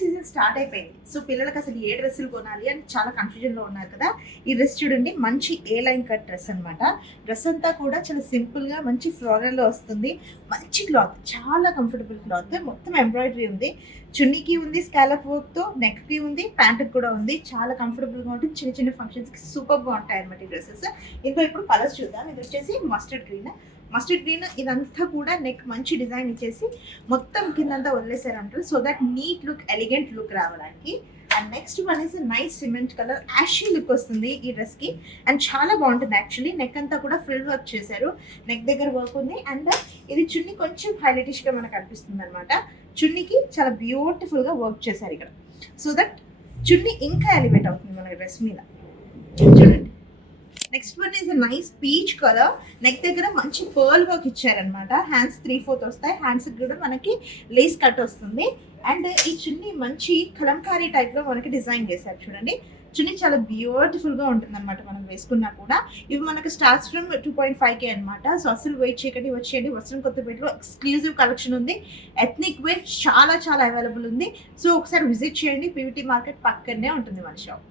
Season start అయిపోయింది. So పిల్లలకి అసలు ఏ డ్రెస్సులు కొనాలి అని చాలా కన్ఫ్యూజన్లో ఉన్నారు కదా. ఈ డ్రెస్ చూడండి, మంచి ఏ లైన్ కట్ డ్రెస్ అనమాట. డ్రెస్ అంతా కూడా చాలా సింపుల్గా మంచి ఫ్లోరల్లో వస్తుంది. మంచి క్లాత్, చాలా కంఫర్టబుల్ క్లాత్, మొత్తం ఎంబ్రాయిడరీ ఉంది. చున్నీకి ఉంది స్కాలప్ వర్క్తో, నెక్కి ఉంది, ప్యాంటుకి కూడా ఉంది. చాలా కంఫర్టబుల్గా ఉంటుంది. చిన్న చిన్న ఫంక్షన్స్కి సూపర్గా ఉంటాయి అనమాట ఈ డ్రెస్సెస్. ఇంకా ఇప్పుడు కలర్స్ చూద్దాం. ఇది వచ్చేసి మస్టర్డ్ గ్రీన్. ఇదంతా కూడా నెక్ మంచి డిజైన్ ఇచ్చేసి మొత్తం కిందంతా వదిలేసారంటారు, so that neat look, elegant look రావడానికి. And next one is nice cement colour, ashy look వస్తుంది ఈ డ్రెస్ కి. అండ్ చాలా బాగుంటుంది యాక్చువల్లీ. నెక్ అంతా కూడా ఫ్రిల్ వర్క్ చేశారు, నెక్ దగ్గర వర్క్ ఉంది. అండ్ ఇది చున్నీ కొంచెం హైలైటిష్ గా మనకు అనిపిస్తుంది అనమాట. చున్నీకి చాలా బ్యూటిఫుల్ గా వర్క్ చేశారు ఇక్కడ, సో దట్ చున్నీ ఇంకా ఎలివేట్ అవుతుంది మన డ్రెస్ మీద. చూడండి, next one is nice peach colour. Neck దగ్గర మంచి పర్ల్ వర్క్ ఇచ్చారనమాట. హ్యాండ్స్ 3/4 వస్తాయి, హ్యాండ్స్ కూడా మనకి లేస్ కట్ వస్తుంది. అండ్ ఈ చున్నీ మంచి కలంకారీ టైప్ లో మనకి డిజైన్ చేశారు. చూడండి, చున్నీ చాలా బ్యూటిఫుల్ గా ఉంటుంది అనమాట మనం వేసుకున్నా కూడా. ఇవి మనకి స్టార్ట్స్ ఫ్రమ్ 2.5K అనమాట. సో అసలు వెయిట్ చేయకండి, వచ్చేయండి. వస్త్రం కొత్తపేటలో ఎక్స్క్లూజివ్ కలెక్షన్ ఉంది. ఎథ్నిక్ వేర్ చాలా చాలా అవైలబుల్ ఉంది. సో ఒకసారి విజిట్ చేయండి, పీవీటీ మార్కెట్ పక్కనే ఉంటుంది మన షాప్.